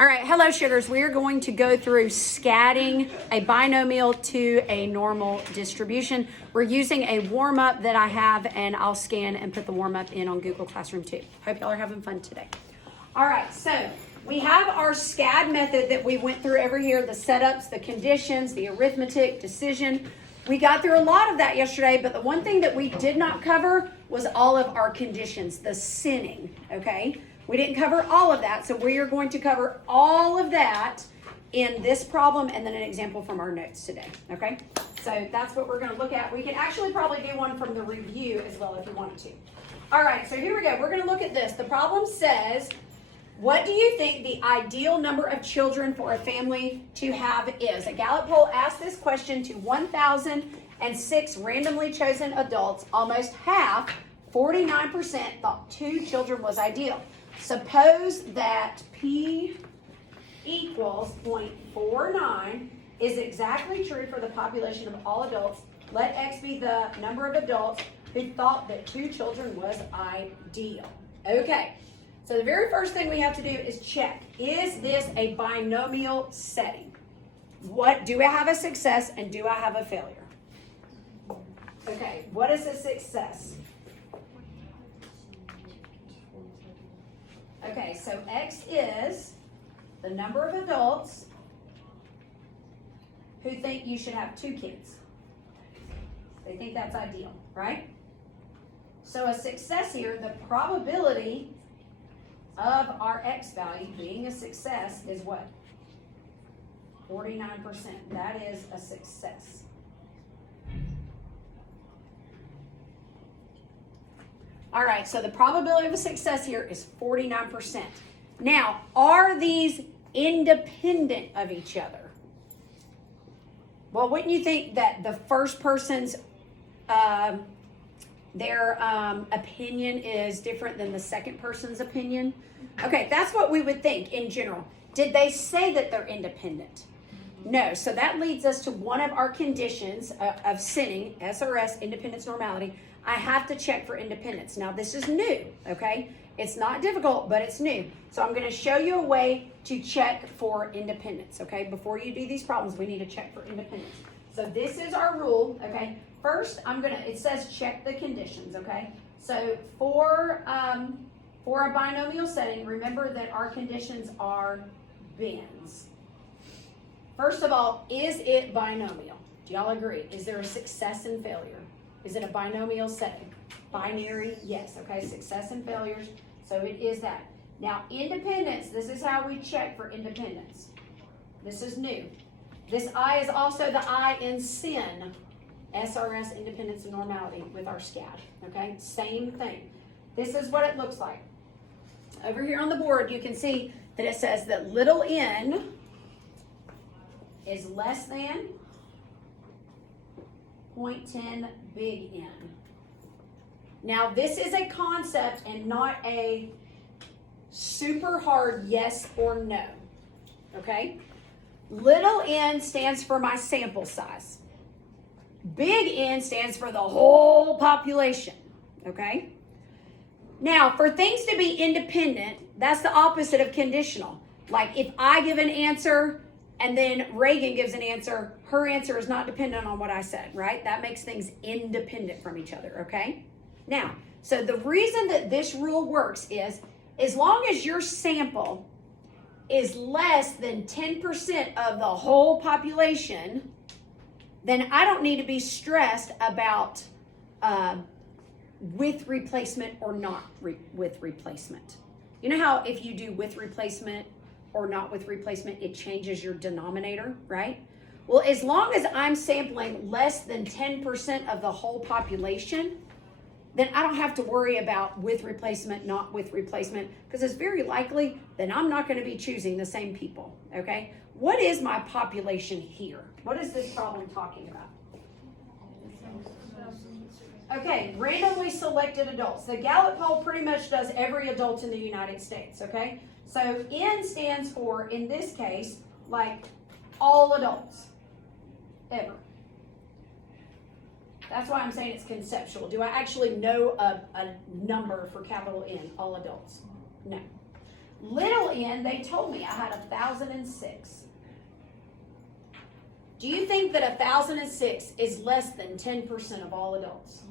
All right, hello sugars. We are going to go through SCADing a binomial to a normal distribution. We're using a warm-up that I have, and I'll scan and put the warm-up in on Google Classroom too. Hope y'all are having fun today. All right, so we have our SCAD method that we went through over here, the setups, the conditions, the arithmetic, decision. We got through a lot of that yesterday, but the one thing that we did not cover was all of our conditions, the sinning, okay? We didn't cover all of that, so we are going to cover all of that in this problem and then an example from our notes today, okay? So that's what we're going to look at. We can actually probably do one from the review as well if you wanted to. All right, so here we go. We're going to look at this. The problem says, what do you think the ideal number of children for a family to have is? A Gallup poll asked this question to 1,006 randomly chosen adults. Almost half, 49%, thought 2 children was ideal. Suppose that P equals 0.49 is exactly true for the population of all adults. Let X be the number of adults who thought that 2 children was ideal. Okay, so the very first thing we have to do is check, is this a binomial setting? What, do I have a success and do I have a failure? Okay, what is a success? Okay, so X is the number of adults who think you should have 2 kids. They think that's ideal, right? So a success here, the probability of our X value being a success is what? 49%. That is a success. All right, so the probability of a success here is 49%. Now, are these independent of each other? Well, wouldn't you think that the first person's opinion is different than the second person's opinion? Okay, that's what we would think in general. Did they say that they're independent? No, so that leads us to one of our conditions of sinning, SRS, independence normality. I have to check for independence. Now, this is new, okay? It's not difficult, but it's new. So I'm going to show you a way to check for independence, okay? Before you do these problems, we need to check for independence. So this is our rule, okay? First, it says check the conditions, okay? So for a binomial setting, remember that our conditions are bins. First of all, is it binomial? Do y'all agree? Is there a success and failure? Is it a binomial setting? Binary? Yes. Okay, success and failures. So it is that. Now, independence, this is how we check for independence. This is new. This I is also the I in sin. SRS, independence and normality with our SCAD. Okay, same thing. This is what it looks like. Over here on the board, you can see that it says that little n is less than 0.10 big N. Now, this is a concept and not a super hard yes or no, okay? Little n stands for my sample size. Big N stands for the whole population, okay? Now, for things to be independent, that's the opposite of conditional. Like if I give an answer and then Reagan gives an answer, her answer is not dependent on what I said, right? That makes things independent from each other, okay? Now, so the reason that this rule works is, as long as your sample is less than 10% of the whole population, then I don't need to be stressed about with replacement or not with replacement. You know how if you do with replacement or not with replacement, it changes your denominator, right? Well, as long as I'm sampling less than 10% of the whole population, then I don't have to worry about with replacement, not with replacement, because it's very likely that I'm not going to be choosing the same people, okay? What is my population here? What is this problem talking about? Okay, randomly selected adults. The Gallup poll pretty much does every adult in the United States, okay? So N stands for, in this case, like all adults, ever. That's why I'm saying it's conceptual. Do I actually know a number for capital N, all adults? No. Little n, they told me I had 1,006. Do you think that 1,006 is less than 10% of all adults?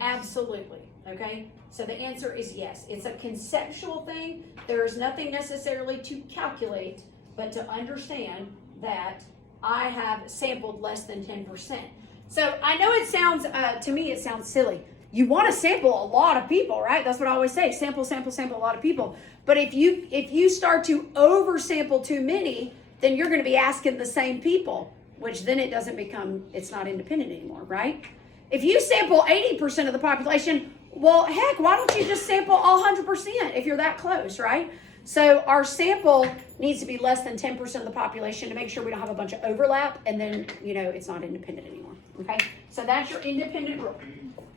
Absolutely, okay? So the answer is yes. It's a conceptual thing. There is nothing necessarily to calculate, but to understand that I have sampled less than 10%. So I know it sounds, to me it sounds silly. You want to sample a lot of people, right? That's what I always say, sample, sample, sample a lot of people. But if you start to oversample too many, then you're going to be asking the same people, which then it doesn't become, it's not independent anymore, right? If you sample 80% of the population, well, heck, why don't you just sample all 100% if you're that close, right? So our sample needs to be less than 10% of the population to make sure we don't have a bunch of overlap, and then, it's not independent anymore, okay? So that's your independent rule.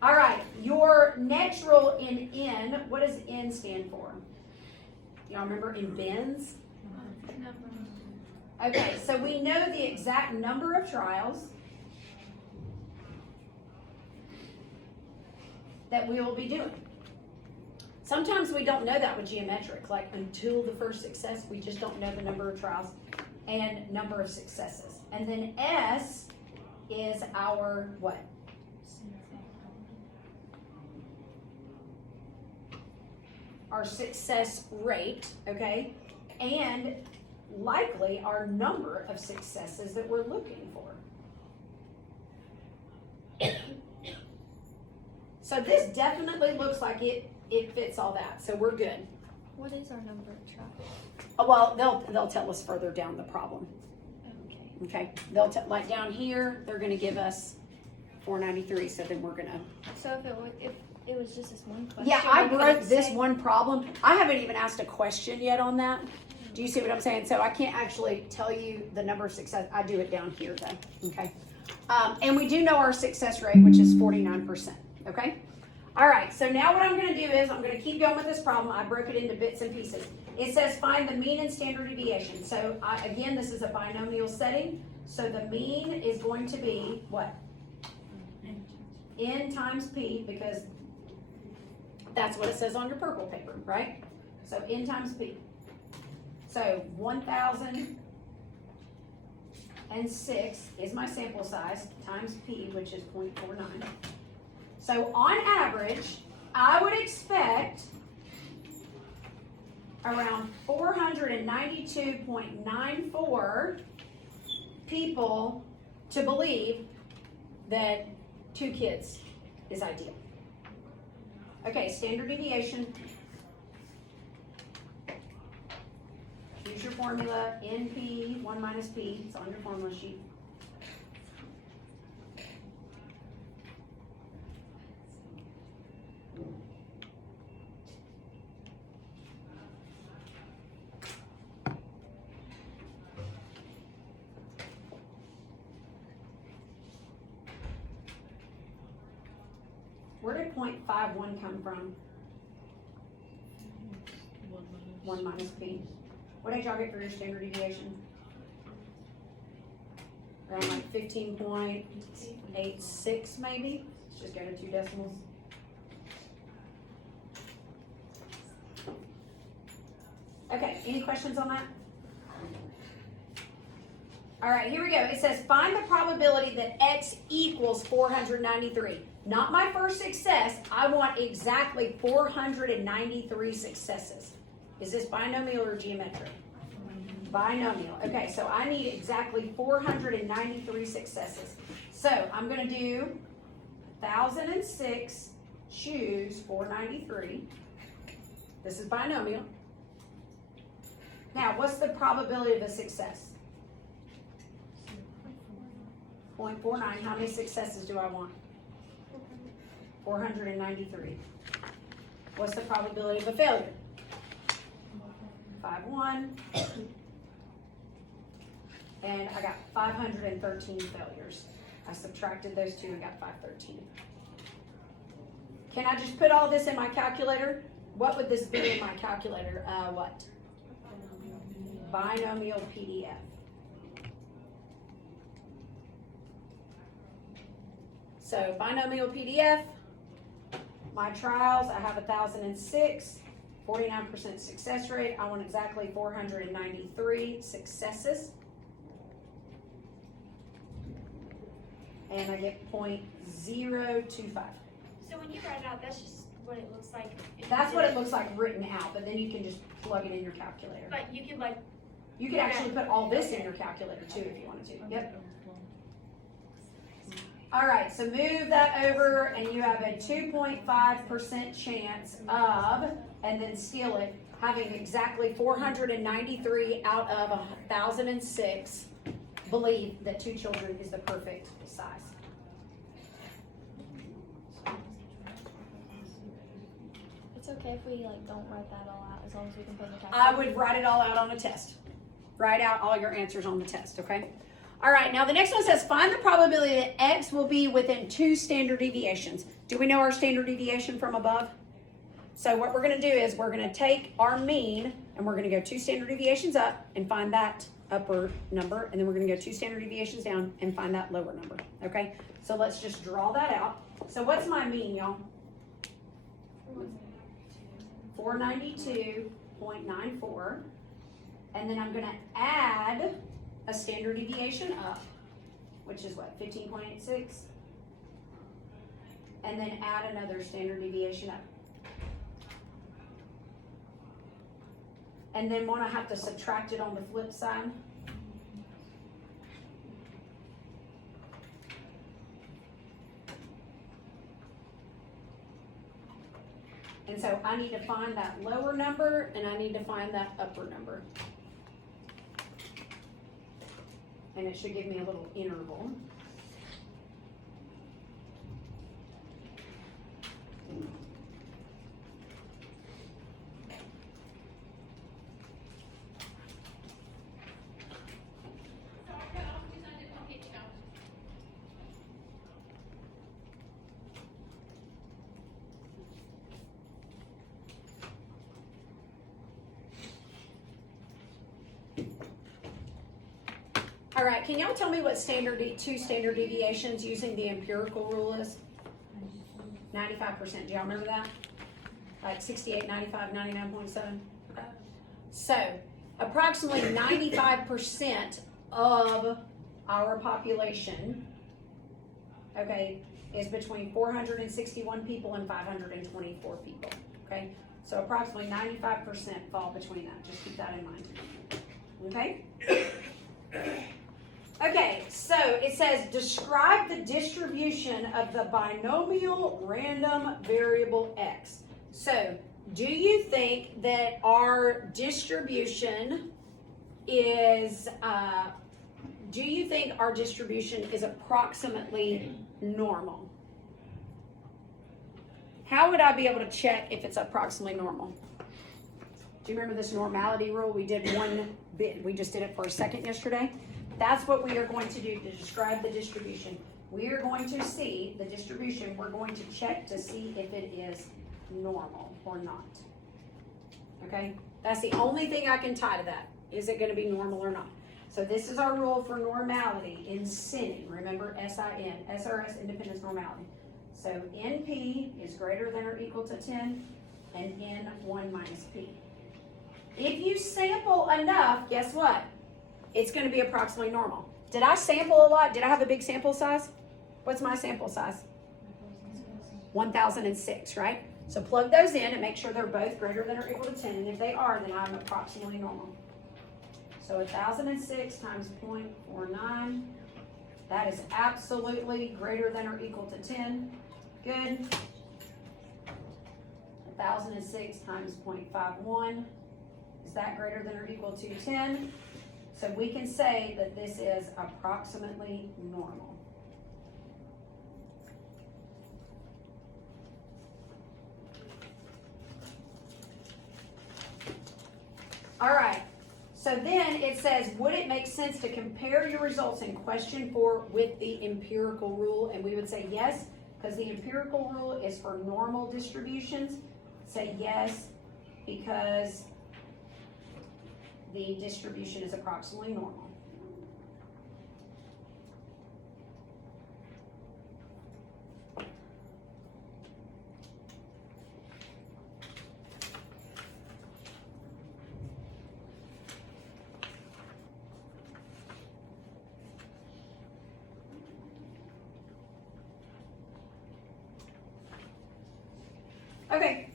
All right, your next rule in N, what does N stand for? Y'all remember in bins? Okay, so we know the exact number of trials that we will be doing. Sometimes we don't know that with geometric, like until the first success, we just don't know the number of trials and number of successes. And then S is our what? Our success rate, okay? And likely our number of successes that we're looking for. So this definitely looks like it fits all that, so we're good. What is our number of trials? Oh, well, they'll tell us further down the problem. Okay, they'll like down here, they're gonna give us 493, so then we're gonna. So if it was just this one question. Yeah, I broke this one problem. I haven't even asked a question yet on that. Do you see what I'm saying? So I can't actually tell you the number of success. I do it down here though, okay? And we do know our success rate, which is 49%, okay? All right, so now what I'm gonna do is I'm gonna keep going with this problem. I broke it into bits and pieces. It says find the mean and standard deviation. So again, this is a binomial setting. So the mean is going to be what? N times P, because that's what it says on your purple paper, right? So N times P. So 1,006 is my sample size times P, which is 0.49. So on average, I would expect around 492.94 people to believe that 2 kids is ideal. Okay, standard deviation. Use your formula, NP, 1 minus P. It's on your formula sheet. Where did 0.51 come from? 1 minus P. What did y'all get for your standard deviation? Around like 15.86 maybe? Let's just go to 2 decimals. Okay, any questions on that? All right, here we go. It says find the probability that X equals 493. Not my first success. I want exactly 493 successes. Is this binomial or geometric? Binomial. Okay, so I need exactly 493 successes. So I'm going to do 1,006, choose 493. This is binomial. Now, what's the probability of a success? 0.49. How many successes do I want? 493. What's the probability of a failure? 5.1. And I got 513 failures. I subtracted those 2 and got 513. Can I just put all this in my calculator? What would this be in my calculator? What? Binomial PDF. So binomial PDF, my trials, I have 1,006. 49% success rate. I want exactly 493 successes. And I get 0.025. So when you write it out, that's just what it looks like. That's what it looks like written out, but then you can just plug it in your calculator. But you could like. You could actually put all this in your calculator too if you wanted to. Yep. All right, so move that over and you have a 2.5% chance of, and then steal it, having exactly 493 out of 1,006 believe that 2 children is the perfect size. It's okay if we like don't write that all out, as long as we can put in the I calculator. would write it all out on a test. Write out all your answers on the test, okay? All right, now the next one says find the probability that X will be within 2 standard deviations. Do we know our standard deviation from above? So what we're gonna do is we're gonna take our mean and we're gonna go 2 standard deviations up and find that upper number, and then we're gonna go 2 standard deviations down and find that lower number, okay? So let's just draw that out. So what's my mean, y'all? 492.94. And then I'm gonna add a standard deviation up, which is what, 15.86? And then add another standard deviation up. And then when I have to subtract it on the flip side. And so I need to find that lower number and I need to find that upper number. And it should give me a little interval. All right, can y'all tell me what 2 standard deviations using the empirical rule is? 95%, do y'all remember that? Like 68, 95, 99.7? Okay. So, approximately 95% of our population, okay, is between 461 people and 524 people, okay? So approximately 95% fall between that, just keep that in mind, okay? Okay, so it says describe the distribution of the binomial random variable X. So, do you think that our distribution is, approximately normal? How would I be able to check if it's approximately normal? Do you remember this normality rule? We did one bit, we just did it for a second yesterday. That's what we are going to do to describe the distribution. We are going to see the distribution. We're going to check to see if it is normal or not. Okay? That's the only thing I can tie to that. Is it going to be normal or not? So this is our rule for normality in sinning. Remember SIN, SRS, independence normality. So NP is greater than or equal to 10 and N1 minus P. If you sample enough, guess what? It's going to be approximately normal. Did I sample a lot? Did I have a big sample size? What's my sample size? 1,006, right? So plug those in and make sure they're both greater than or equal to 10. And if they are, then I'm approximately normal. So 1,006 times 0.49. That is absolutely greater than or equal to 10. Good. 1,006 times 0.51. Is that greater than or equal to 10? So we can say that this is approximately normal. All right, so then it says, would it make sense to compare your results in question 4 with the empirical rule? And we would say yes, because the empirical rule is for normal distributions. Say yes, because the distribution is approximately normal. Okay,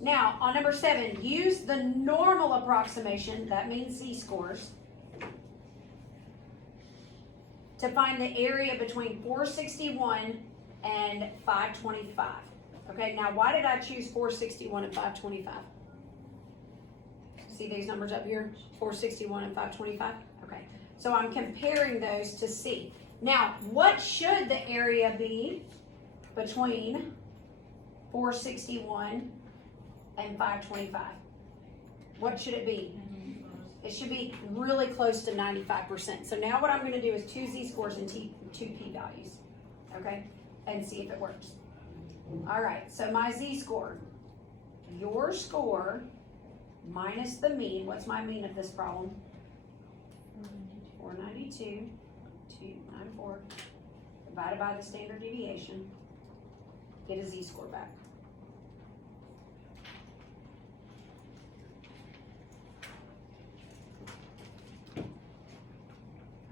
now on number 7, use the normal approximation, that means z-scores, to find the area between 461 and 525. Okay, now why did I choose 461 and 525? See these numbers up here? 461 and 525? Okay, so I'm comparing those to see. Now, what should the area be between 461 and 525? What should it be? It should be really close to 95%. So now what I'm going to do is 2 z-scores and 2 p-values, okay, and see if it works. All right, so my z-score, your score minus the mean. What's my mean of this problem? 492, 294, divided by the standard deviation, get a z-score back.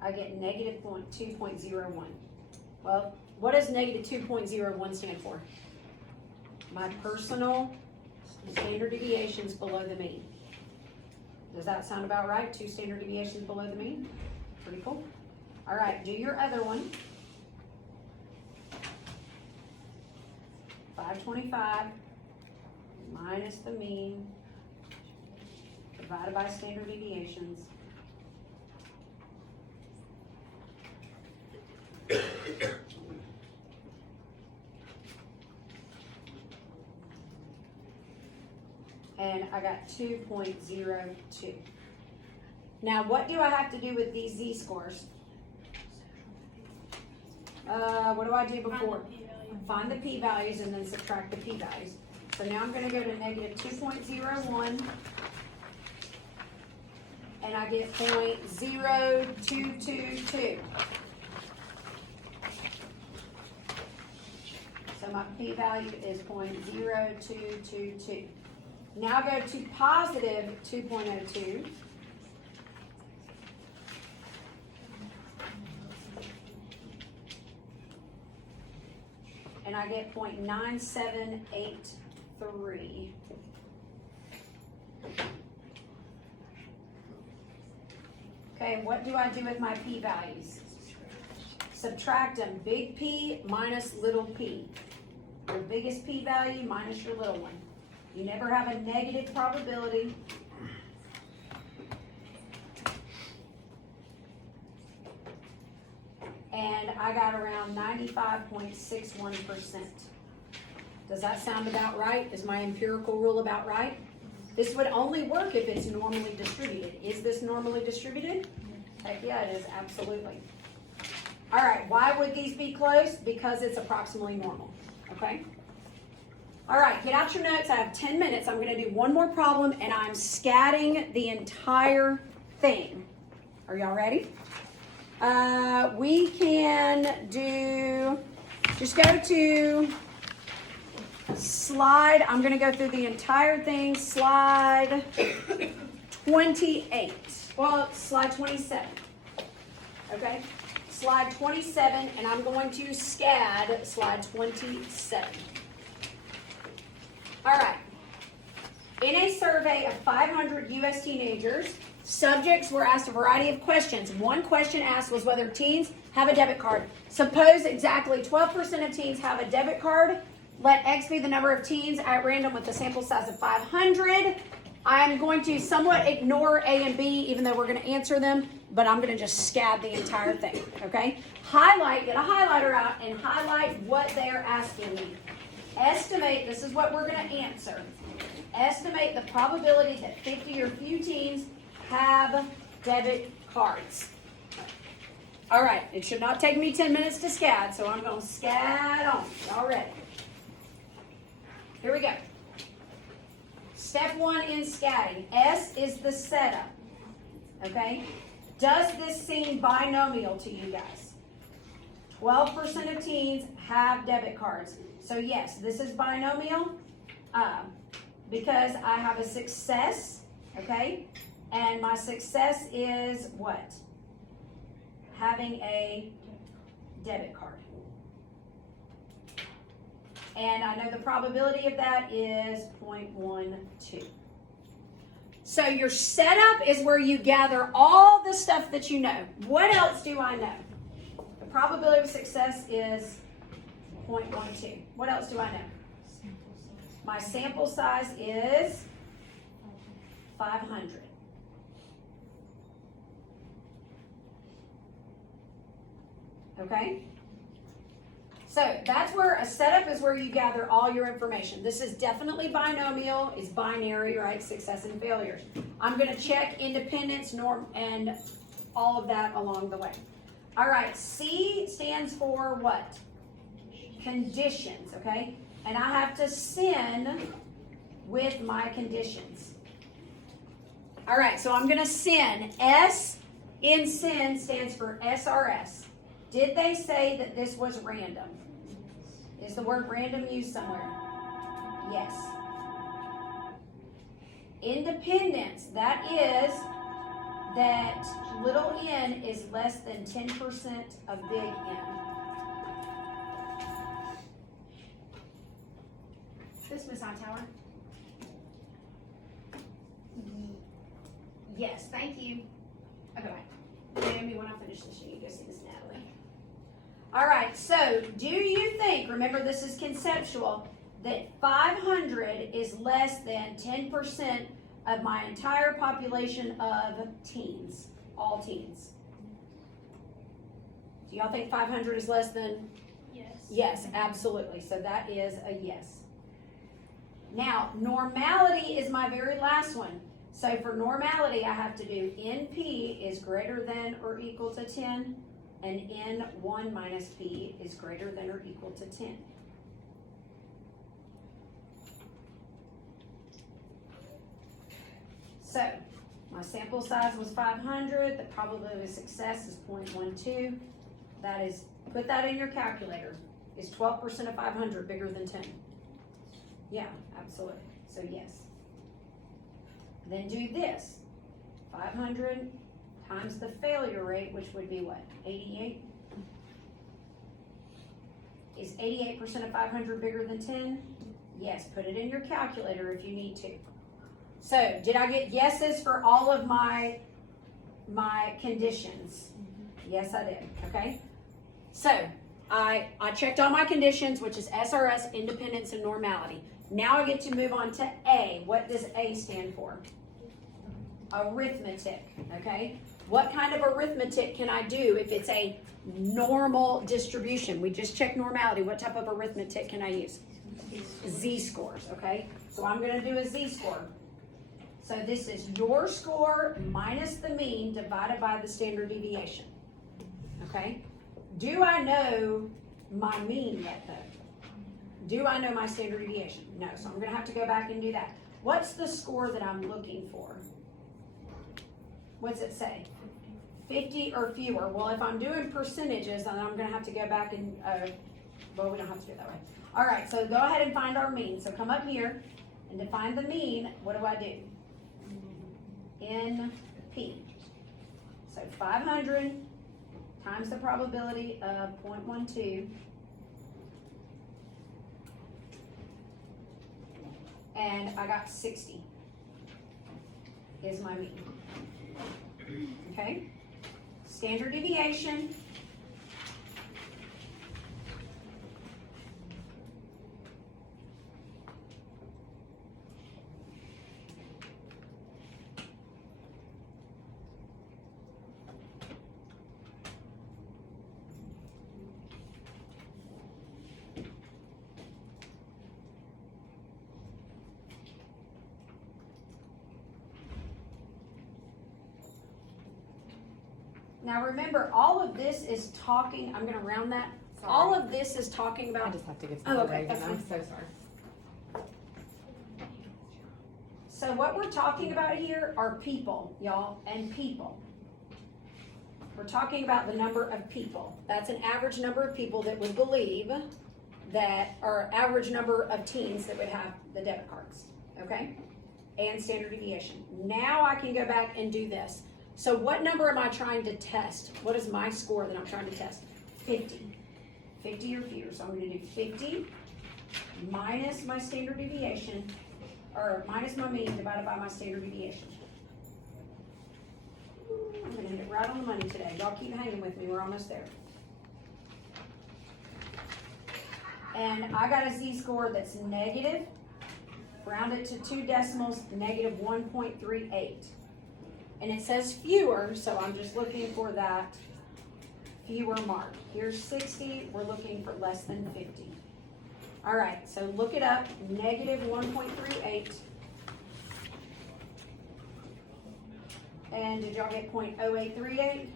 I get negative 2.01. Well, what does negative 2.01 stand for? My personal standard deviations below the mean. Does that sound about right? 2 standard deviations below the mean? Pretty cool. All right, do your other one. 525 minus the mean divided by standard deviations. And I got 2.02. Now, what do I have to do with these z-scores? What do I do before? Find the p-values and then subtract the p-values. So now I'm going to go to negative 2.01, and I get 0.0222. So my p-value is 0.0222. Now go to positive 2.02. And I get 0.9783. Okay, what do I do with my p-values? Subtract them. Big P minus little p. Your biggest p-value minus your little one. You never have a negative probability. And I got around 95.61%. Does that sound about right? Is my empirical rule about right? This would only work if it's normally distributed. Is this normally distributed? Heck yeah, it is, absolutely. All right, why would these be close? Because it's approximately normal, okay? All right, get out your notes. I have 10 minutes. I'm going to do one more problem, and I'm scatting the entire thing. Are y'all ready? We can do, just go to slide, I'm going to go through the entire thing, slide 28. Well, slide 27. Okay? Slide 27, and I'm going to SCAD slide 27. All right. In a survey of 500 U.S. teenagers, subjects were asked a variety of questions. One question asked was whether teens have a debit card. Suppose exactly 12% of teens have a debit card. Let X be the number of teens at random with a sample size of 500. I'm going to somewhat ignore A and B, even though we're going to answer them, but I'm going to just SCAD the entire thing, okay? Highlight, get a highlighter out and highlight what they're asking me. Estimate, this is what we're going to answer. Estimate the probability that 50 or few teens have debit cards. All right, it should not take me 10 minutes to SCAD, so I'm going to SCAD on. Y'all ready? Here we go. Step 1 in SCADing. S is the setup. Okay? Does this seem binomial to you guys? 12% of teens have debit cards. So yes, this is binomial because I have a success, okay? And my success is what? Having a debit card. And I know the probability of that is 0.12. So your setup is where you gather all the stuff that you know. What else do I know? The probability of success is 0.12. What else do I know? My sample size is 500. Okay? So that's where a setup is where you gather all your information. This is definitely binomial, it's binary, right? Success and failures. I'm going to check independence, norm, and all of that along the way. All right, C stands for what? Conditions, okay? And I have to sin with my conditions. All right, so I'm going to sin. S in sin stands for SRS. Did they say that this was random? Is the word random used somewhere? Yes. Independence, that is that little n is less than 10% of big N. This Miss Hightower? Yes, thank you. Okay, bye. Naomi, when I finish this, you go see this Natalie. All right, so do you think, remember this is conceptual, that 500 is less than 10% of my entire population of teens, all teens? Do y'all think 500 is less than? Yes. Yes, absolutely. So that is a yes. Now, normality is my very last one. So for normality, I have to do NP is greater than or equal to 10, and N1 minus P is greater than or equal to 10. So my sample size was 500. The probability of success is 0.12. That is, put that in your calculator. Is 12% of 500 bigger than 10? Yeah, absolutely. So yes. Then do this. 500 times the failure rate, which would be what? 88? Is 88% of 500 bigger than 10? Yes, put it in your calculator if you need to. So, did I get yeses for all of my conditions? Yes, I did. Okay. So, I checked all my conditions, which is SRS, independence, and normality. Now I get to move on to A. What does A stand for? Arithmetic, okay? What kind of arithmetic can I do if it's a normal distribution? We just checked normality. What type of arithmetic can I use? Z-scores, okay? So I'm going to do a Z-score. So this is your score minus the mean divided by the standard deviation, okay? Do I know my mean yet, though? Do I know my standard deviation? No, so I'm going to have to go back and do that. What's the score that I'm looking for? What's it say? 50 or fewer. Well, if I'm doing percentages, then I'm going to have to go back and, well, we don't have to do it that way. All right, so go ahead and find our mean. So come up here, and to find the mean, what do I do? NP. So 500 times the probability of 0.12. And I got 60 is my mean. Okay? Standard deviation. Now remember, all of this is talking, I'm going to round that. Sorry. All of this is talking about. I just have to get Oh, some okay, okay, that's I'm fine. so sorry. So what we're talking about here are people, y'all, and people. We're talking about the number of people. That's an average number of people that would believe that, or average number of teens that would have the debit cards, okay? And standard deviation. Now I can go back and do this. So what number am I trying to test? What is my score that I'm trying to test? 50. 50 or fewer. So I'm going to do 50 minus my standard deviation, or minus my mean divided by my standard deviation. I'm gonna hit it right on the money today. Y'all keep hanging with me, we're almost there. And I got a z-score that's negative, round it to 2 decimals, negative 1.38. And it says fewer, so I'm just looking for that fewer mark. Here's 60, we're looking for less than 50. All right, so look it up, negative 1.38. And did y'all get 0.0838?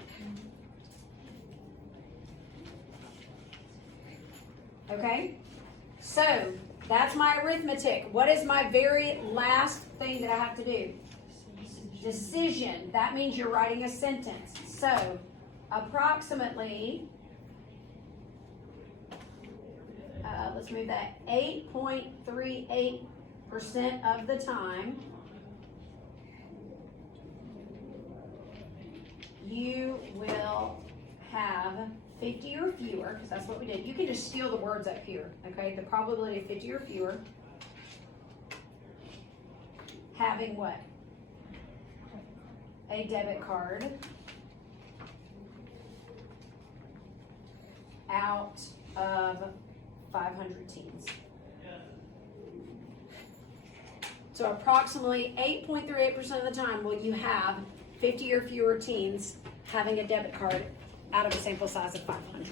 Okay, so that's my arithmetic. What is my very last thing that I have to do? Decision. That means you're writing a sentence. So, approximately, let's move that, 8.38% of the time, you will have 50 or fewer, because that's what we did. You can just steal the words up here, okay? The probability of 50 or fewer having what? A debit card out of 500 teens. So approximately 8.38% of the time will you have 50 or fewer teens having a debit card out of a sample size of 500.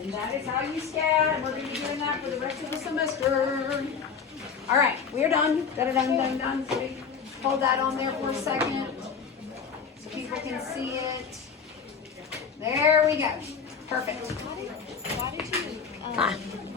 And that is how you SCAD, and we're going to be doing that for the rest of the semester. All right, we are done. Done. So hold that on there for a second so people can see it. There we go. Perfect. Why did you Hi.